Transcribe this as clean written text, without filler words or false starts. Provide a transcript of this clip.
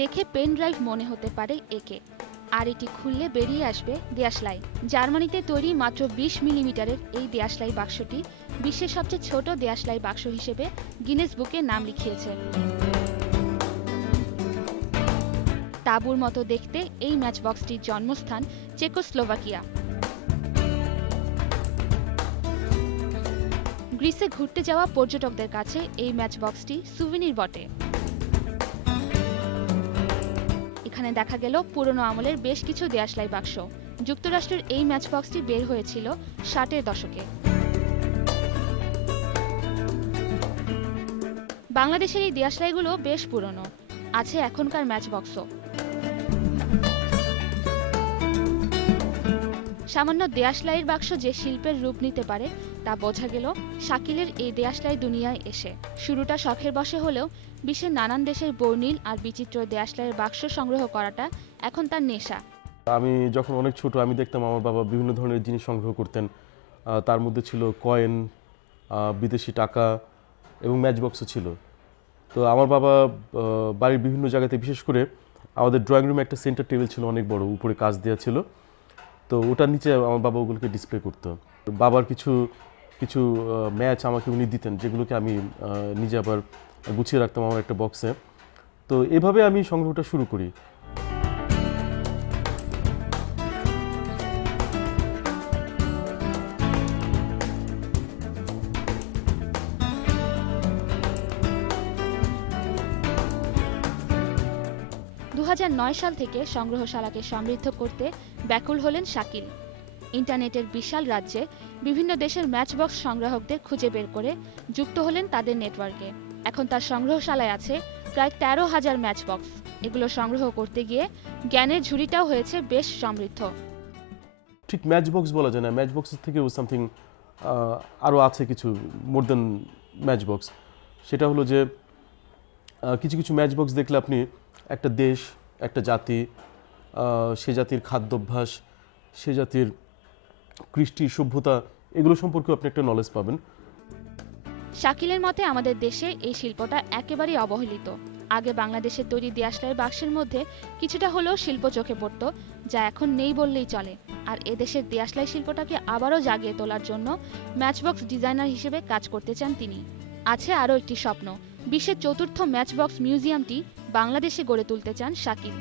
দেখে pen drive মনে হতে পারে একে, আর এটি খুললে বেরিয়ে আসবে দেশলাই। জার্মানিতে তৈরি মাত্র ২০ মিলিমিটারের এই দেশলাই বাক্সটি বিশ্বের সবচেয়ে ছোট দেশলাই বাক্স হিসেবে গিনেস বুকে নাম লিখিয়েছে। তাঁবুর মতো দেখতে এই ম্যাচ বক্সটির জন্মস্থান চেকোস্লোভাকিয়া। গ্রিসে ঘুরতে যাওয়া পর্যটকদের কাছে এই ম্যাচ বক্সটি সুভিনির বটে। এখানে দেখা গেল পুরনো আমলের বেশ কিছু দেশলাই বাক্স। যুক্তরাষ্ট্রের এই ম্যাচ বক্সটি বের হয়েছিল ৬০-এর দশকে। বাংলাদেশের এই দেশলাইগুলো বেশ পুরনো, আছে এখনকার ম্যাচ বক্সও। সামান্য দেশলাইয়ের বাক্স যে শিল্পের রূপ নিতে পারে তা বোঝা গেল শাকিলের এই দেশলাই দুনিয়ায় এসে। শুরুটা শখের বশে হলেও বিশ্বের নানান দেশের বর্ণিল আর বিচিত্র দেশলাইয়ের বাক্স সংগ্রহ করাটা এখন তার নেশা। আমি যখন অনেক ছোট আমি দেখতাম আমার বাবা বিভিন্ন ধরনের জিনিস সংগ্রহ করতেন। তার মধ্যে ছিল কয়েন, বিদেশি টাকা এবং ম্যাচ বক্সও ছিল। তো আমার বাবা বাড়ির বিভিন্ন জায়গাতে, বিশেষ করে আমাদের ড্রয়িং রুমে একটা সেন্টার টেবিল ছিল অনেক বড়, উপরে কাচ দেওয়া ছিল। তো ওটার নিচে আমার বাবা ওগুলোকে ডিসপ্লে করতো। বাবার কিছু কিছু ম্যাচ আমাকে উনি দিতেন, যেগুলোকে আমি নিজে আবার গুছিয়ে রাখতাম আমার একটা বক্সে। তো এভাবে আমি সংগ্রহটা শুরু করি। সাল থেকে সংগ্রহশালাকে সমৃদ্ধ করতে ব্যাকুল হলেন শাকিল। ইন্টারনেটের বিশাল রাজ্যে বিভিন্ন দেশের ম্যাচবক্স সংগ্রাহকদের খুঁজে বের করে যুক্ত হলেন তাদের নেটওয়ার্কে। এখন তার সংগ্রহশালায় আছে প্রায় ১৩,০০০ ম্যাচবক্স। এগুলো সংগ্রহ করতে গিয়ে জ্ঞানের ঝুড়িটাও হয়েছে বেশ সমৃদ্ধ। ঠিক ম্যাচ বক্স বলা যায় না, ম্যাচ বক্সের থেকেও সামথিং আরও আছে কিছু, মোর দেন ম্যাচ বক্স। সেটা হলো যে কিছু কিছু ম্যাচ বক্স দেখলে আপনি একটা দেশ, একটা জাতি, সে জাতির খাদ্যাভ্যাস, সে জাতির কৃষ্টি, সভ্যতা, এগুলো সম্পর্কে আপনি একটা নলেজ পাবেন। শাকিলের মতে আমাদের দেশে এই শিল্পটা একেবারেই অবহেলিত। আগে বাংলাদেশের তৈরি দেশলাইয়ের বাক্সের মধ্যে কিছুটা হলেও শিল্প চোখে পড়ত, যা এখন নেই বললেই চলে। আর এদেশের দেশলাই শিল্পটাকে আবারও জাগিয়ে তোলার জন্য ম্যাচবক্স ডিজাইনার হিসেবে কাজ করতে চান তিনি। আছে আরও একটি স্বপ্ন, বিশ্বের ৪র্থ ম্যাচবক্স মিউজিয়ামটি বাংলাদেশে গড়ে তুলতে চান শাকিল।